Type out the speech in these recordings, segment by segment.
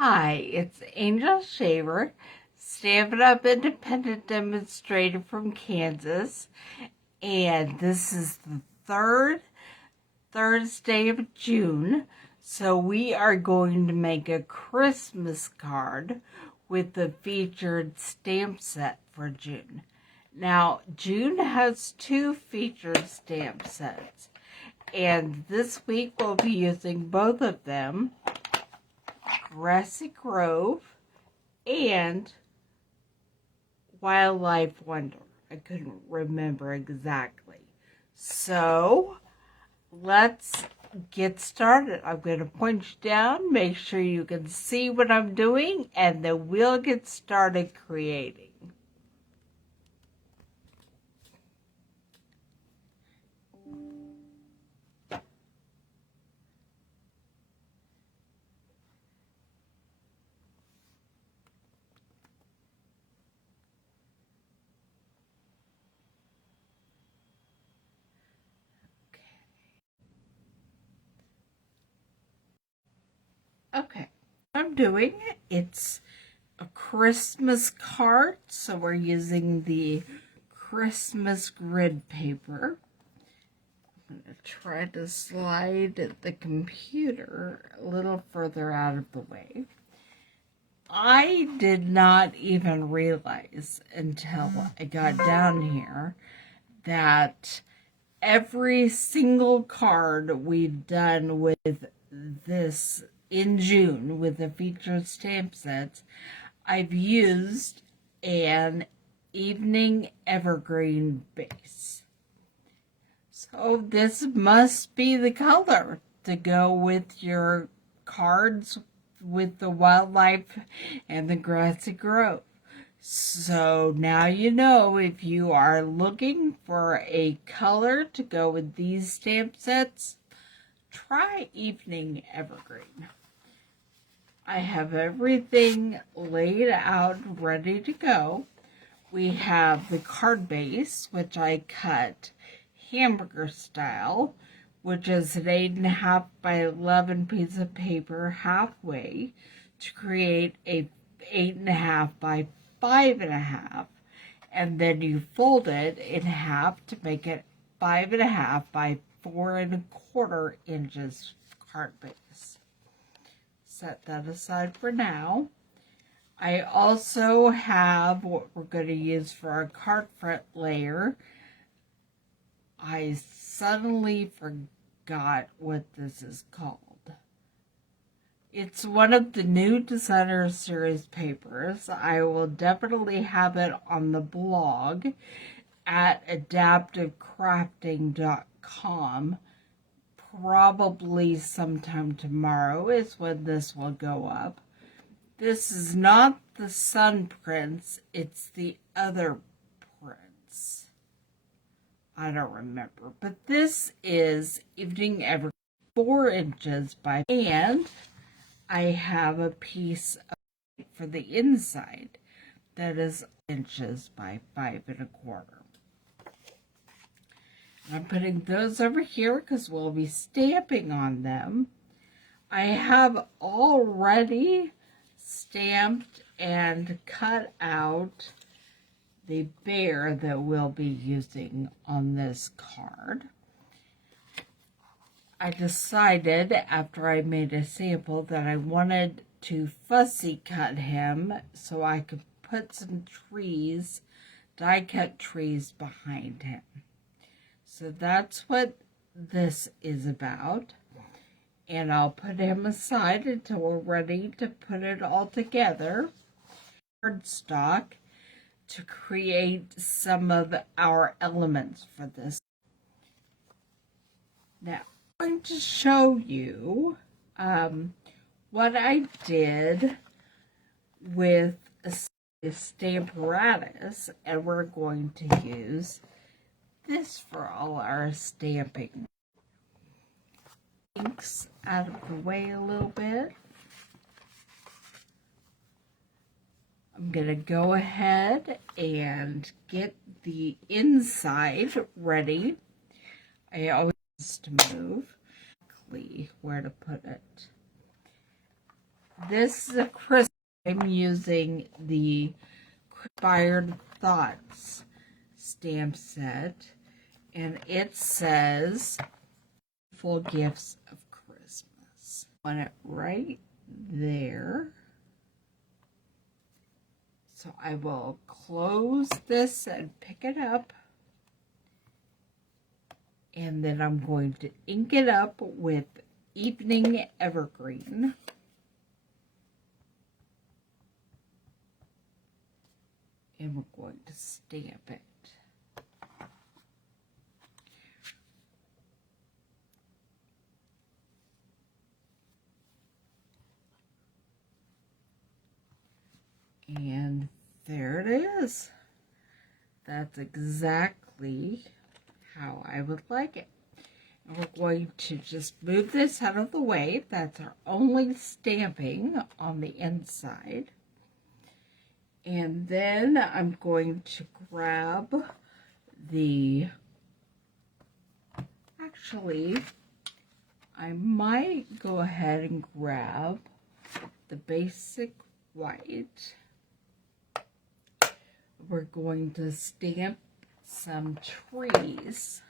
Hi, it's Angel Shaver, Stampin' Up independent demonstrator from Kansas, and this is the third Thursday of June, so we are going to make a Christmas card with the featured stamp set for June. Now, June has two featured stamp sets, and this week we'll be using both of them, Grassy Grove and Wildlife Wonder. I couldn't remember exactly. So let's get started. I'm going to point you down, make sure you can see what I'm doing, and then we'll get started creating. Okay, I'm doing it's a Christmas card, so we're using the Christmas grid paper. I'm going to try to slide the computer a little further out of the way. I did not even realize until I got down here that every single card we've done with this in June with the featured stamp sets, I've used an evening evergreen base. So this must be the color to go with your cards with the wildlife and the grassy grove. So now you know, if you are looking for a color to go with these stamp sets, try Evening Evergreen. I have everything laid out ready to go. We have the card base, which I cut hamburger style, which is an 8.5 by 11 piece of paper halfway to create a 8.5 by 5.5, and then you fold it in half to make it 5.5 by 4.25 inches card base. Set that aside for now. I also have what we're going to use for our card front layer. I suddenly forgot what this is called. It's one of the new Designer Series papers. I will definitely have it on the blog at adaptivecrafting.com. Probably sometime tomorrow is when this will go up. This is not the Sun Prince, it's the other Prince. I don't remember, but this is Evening Evergreen, 4 inches by, and I have a piece of for the inside that is inches by 5.25. I'm putting those over here because we'll be stamping on them. I have already stamped and cut out the bear that we'll be using on this card. I decided after I made a sample that I wanted to fussy cut him so I could put some trees, die cut trees behind him. So that's what this is about. And I'll put him aside until we're ready to put it all together. Cardstock to create some of our elements for this. Now, I'm going to show you what I did with a Stamparatus, and we're going to use this for all our stamping. Inks out of the way a little bit. I'm going to go ahead and get the inside ready. I always to move where to put it. this is a Christmas. I'm using the Inspired Thoughts stamp set, and it says Full Gifts of Christmas. I want it right there. So I will close this and pick it up. And then I'm going to ink it up with Evening Evergreen. And we're going to stamp it. And there it is. That's exactly how I would like it. And we're going to just move this out of the way. That's our only stamping on the inside. And then I'm going to grab actually, I might go ahead and grab the basic white. We're going to stamp some trees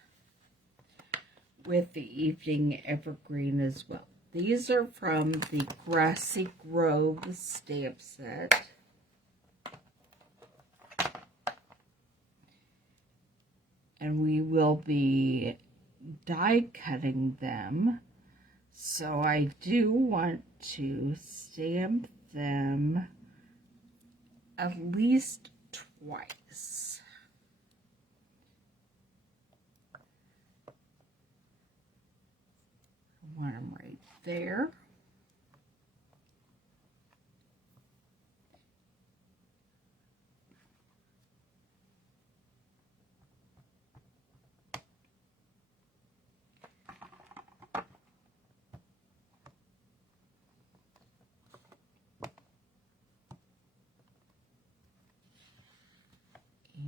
with the Evening Evergreen as well. These are from the Grassy Grove stamp set. And we will be die cutting them. So I do want to stamp them at least twice. I want them right there.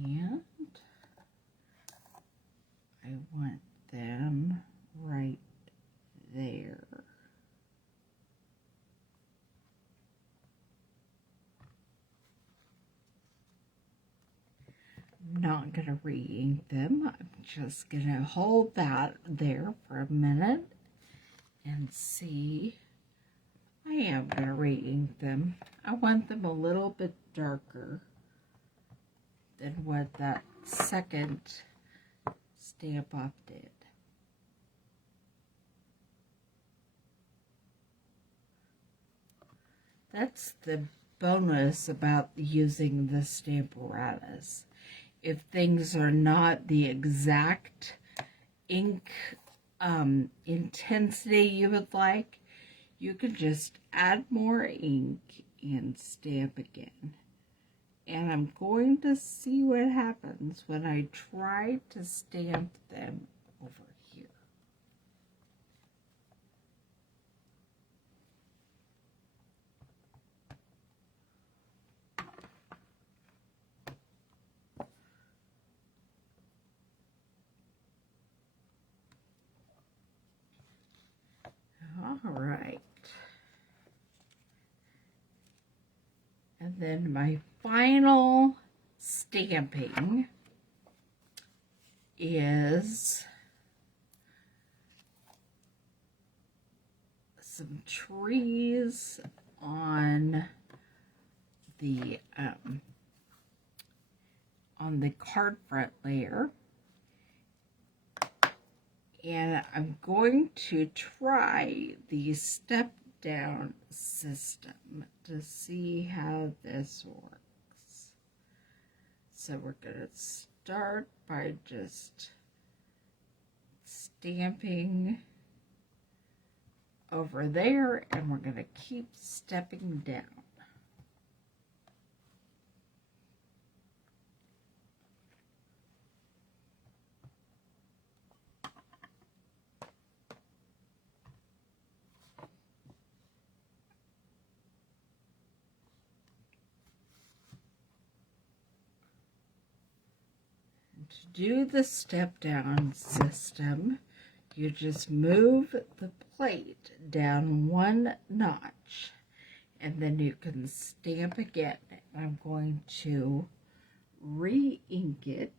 And I want them right there. I'm not going to re-ink them. I'm just going to hold that there for a minute and see. I am going to re-ink them. I want them a little bit darker than what that second stamp off did. That's the bonus about using the Stamparatus. If things are not the exact ink intensity you would like, you can just add more ink and stamp again. And I'm going to see what happens when I try to stamp them over here. All right. And then my final stamping is some trees on the card front layer. And I'm going to try the step down system to see how this works. So we're going to start by just stamping over there, and we're going to keep stepping down. To do the step down system, you just move the plate down one notch, and then you can stamp again. I'm going to re-ink it.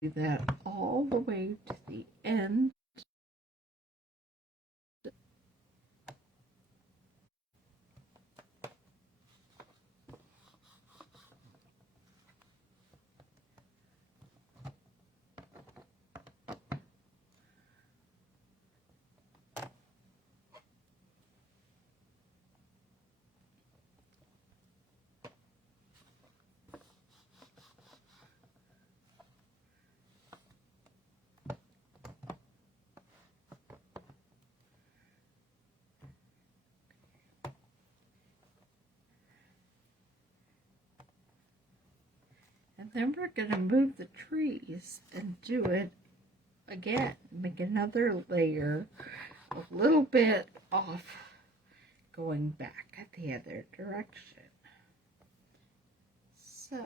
Do that all the way to the end. And then we're going to move the trees and do it again. Make another layer a little bit off, going back at the other direction. So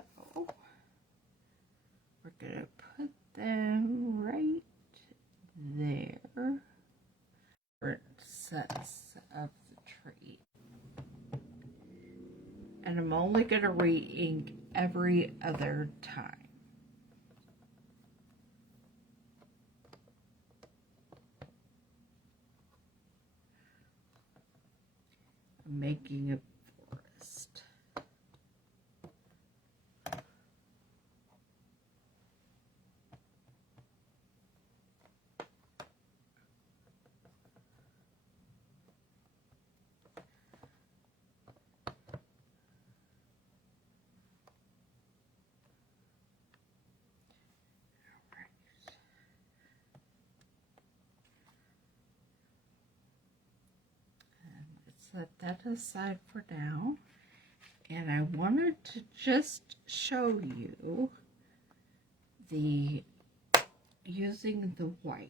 we're going to put them right there for sets of the tree. And I'm only going to re-ink every other time. I'm making a forest. Set that aside for now, and I wanted to just show you the using the white.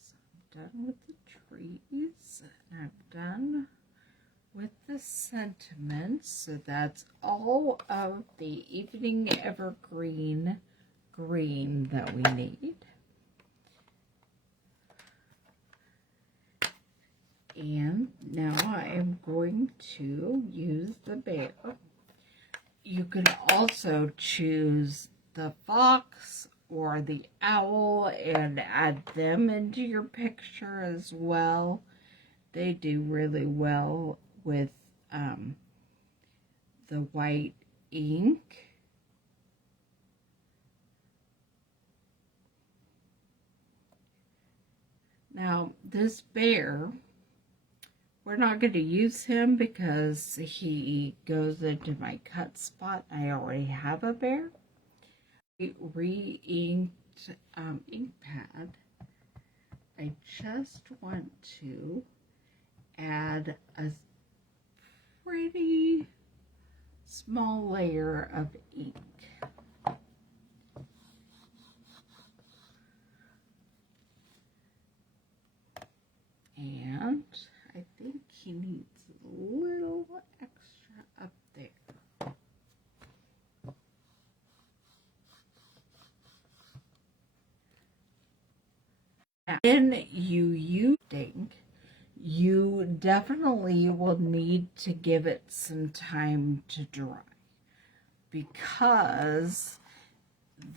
So I'm done with the trees, and I'm done with the sentiments. So that's all of the evening evergreen green that we need. And now I am going to use the bear. You can also choose the fox or the owl and add them into your picture as well. They do really well with the white ink. Now, this bear, we're not going to use him because he goes into my cut spot. I already have a bear. Re-inked ink pad. I just want to add a pretty small layer of ink. And I think he needs a little extra up there. Now, when you use ink, you definitely will need to give it some time to dry, because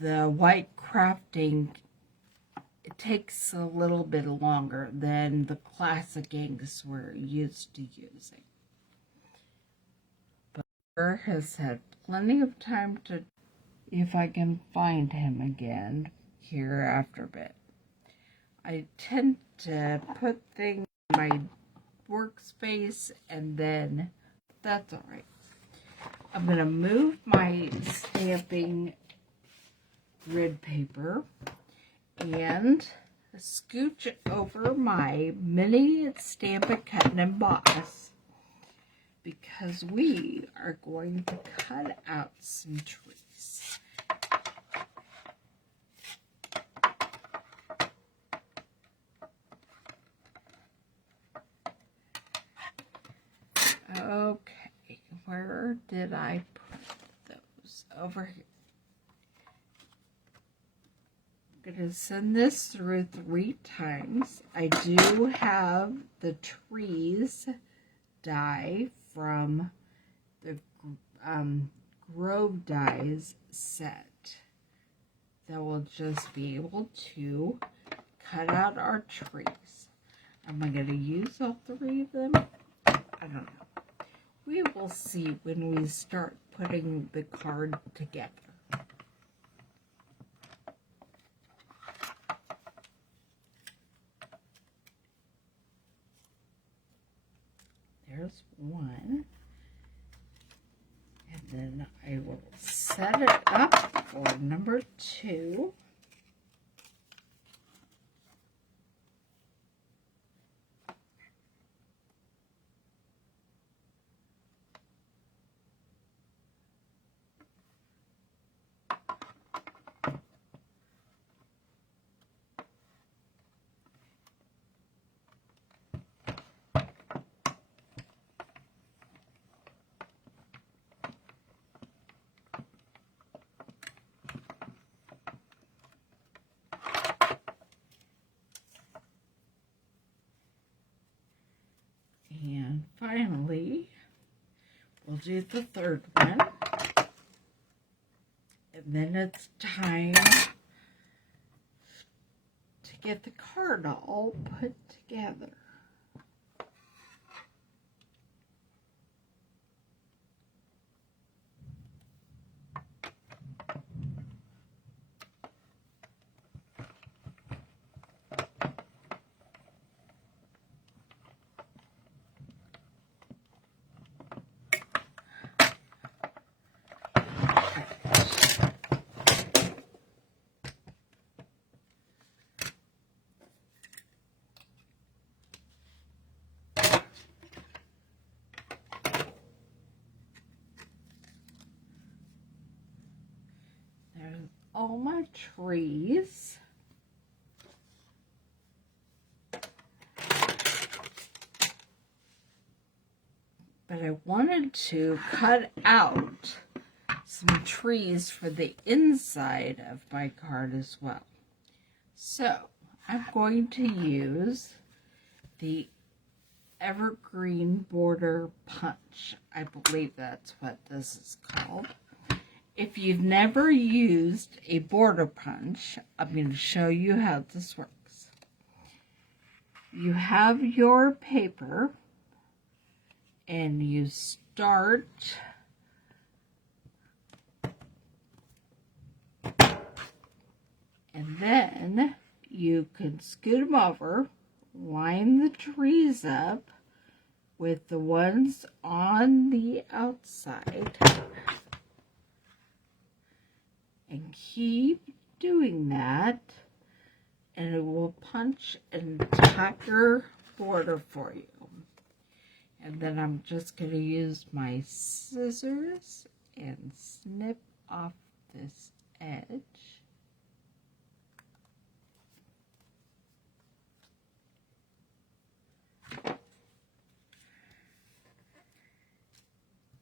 the white craft ink, it takes a little bit longer than the classic inks we're used to using. But Burr has had plenty of time to, if I can find him again here after a bit. I tend to put things in my workspace, and then that's all right. I'm going to move my stamping grid paper and scooch over my mini Stampin' Cut and Emboss, because we are going to cut out some trees. Okay, where did I put those? Over here. I'm going to send this through 3 times. I do have the trees die from the Grove Dies set that will just be able to cut out our trees. Am I going to use all 3 of them? I don't know. We will see when we start putting the card together. There's one. And then I will set it up for number 2. And finally, we'll do the 3rd one. And then it's time to get the card all put together. There's all my trees. But I wanted to cut out some trees for the inside of my card as well. So I'm going to use the Evergreen Border Punch. I believe that's what this is called. If you've never used a border punch, I'm going to show you how this works. You have your paper and you start and then you can scoot them over, line the trees up with the ones on the outside, and keep doing that, and it will punch an entire border for you. And then I'm just going to use my scissors and snip off this edge.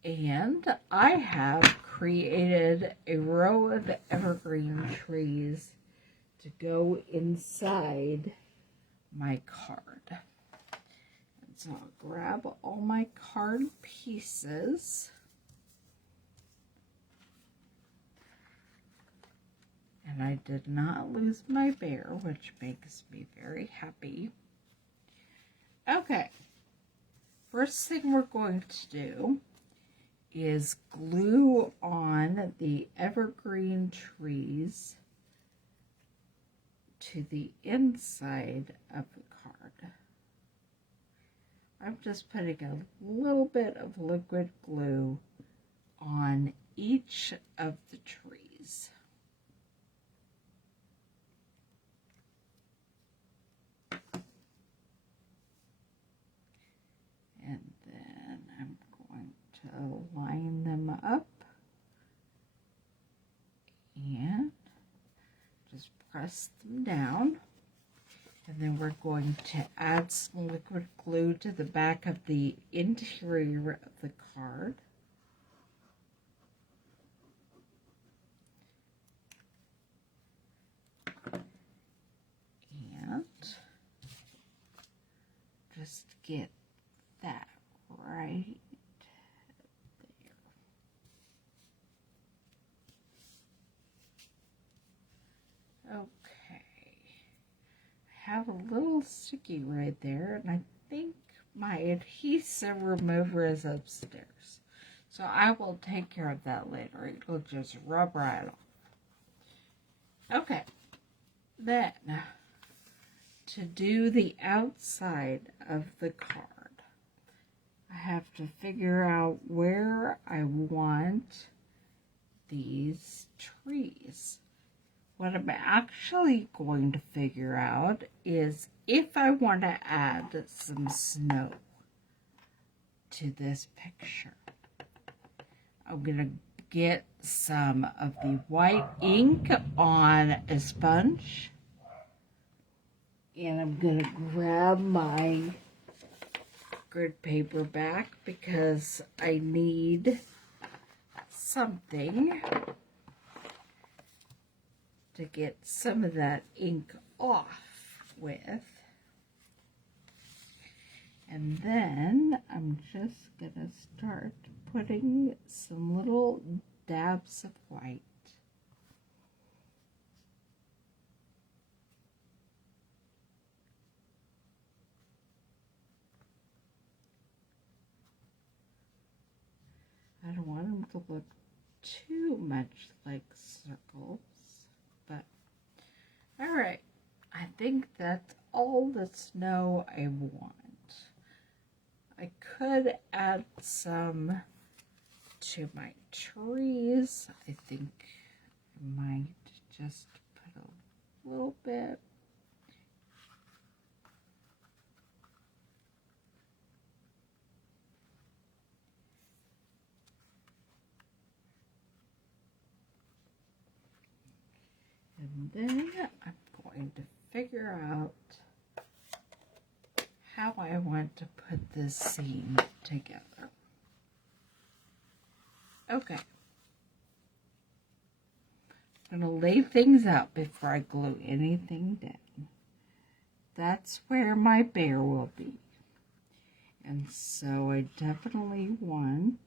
And I have created a row of evergreen trees to go inside my card. And so I'll grab all my card pieces. And I did not lose my bear, which makes me very happy. Okay, first thing we're going to do is glue on the evergreen trees to the inside of the card. I'm just putting a little bit of liquid glue on each of the trees. And then I'm going to line them up and just press them down. And then we're going to add some liquid glue to the back of the interior of the card. get that right there. Okay. I have a little sticky right there, and I think my adhesive remover is upstairs. So I will take care of that later. It'll just rub right off. Okay. Then, to do the outside of the card, I have to figure out where I want these trees. What I'm actually going to figure out is if I want to add some snow to this picture. I'm going to get some of the white ink on a sponge, and I'm going to grab my grid paper back because I need something to get some of that ink off with. And then I'm just going to start putting some little dabs of white. I don't want them to look too much like circles, but alright, I think that's all the snow I want. I could add some to my trees. I think I might just put a little bit. And then I'm going to figure out how I want to put this scene together. Okay. I'm going to lay things out before I glue anything down. That's where my bear will be. And so I definitely want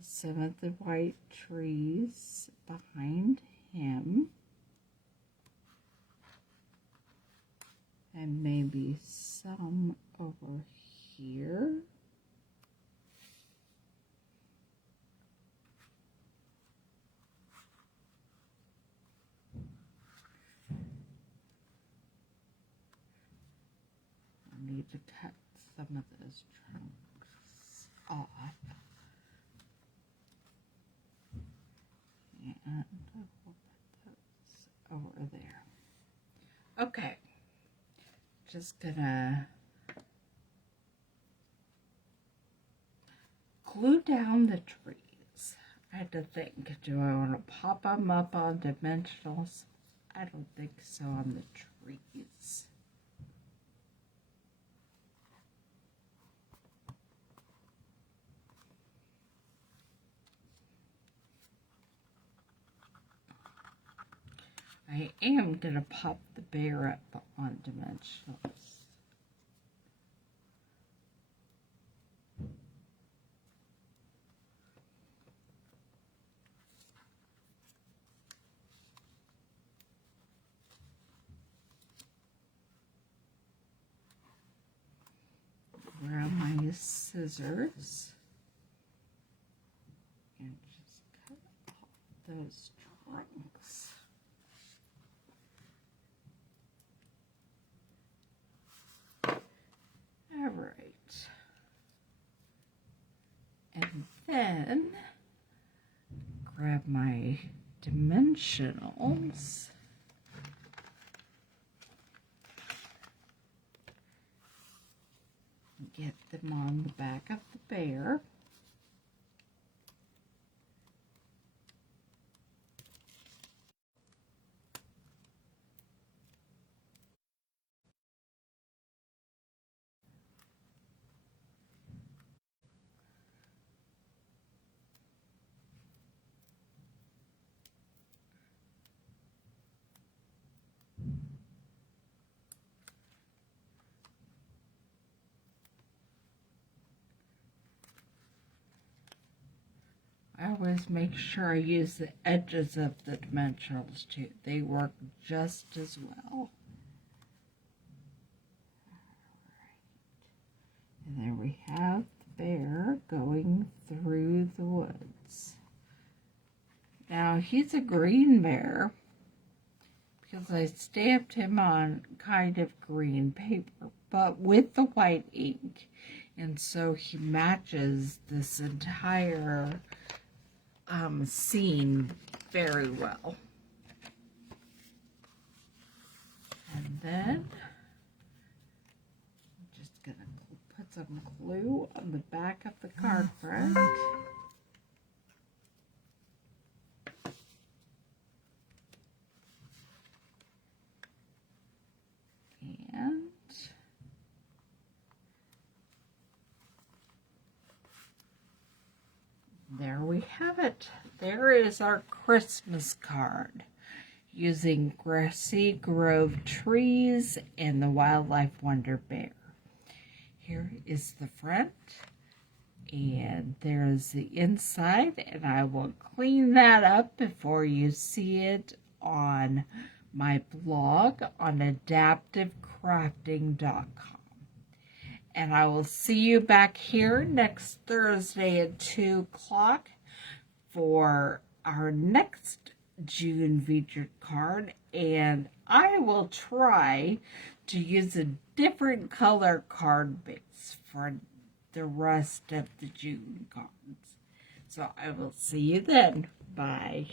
some of the white trees behind him. And maybe some over here. I need to cut some of those trunks off. And we'll put those over there. Okay. Just gonna glue down the trees. I had to think, do I want to pop them up on dimensionals? I don't think so on the trees. I am going to pop the bear up on dimensionals. Grab my scissors and just cut off those trunks. All right. And then grab my dimensionals. Get them on the back of the bear. always make sure I use the edges of the dimensionals too. They work just as well. And there we have the bear going through the woods. Now he's a green bear because I stamped him on kind of green paper, but with the white ink. And so he matches this entire scene very well. And then I'm just going to put some glue on the back of the card front. And there we have it. There is our Christmas card using Grassy Grove trees and the Wildlife Wonder Bear. Here is the front, and there's the inside, and I will clean that up before you see it on my blog on adaptivecrafting.com. And I will see you back here next Thursday at 2 o'clock for our next June featured card. And I will try to use a different color card base for the rest of the June cards. So I will see you then. Bye.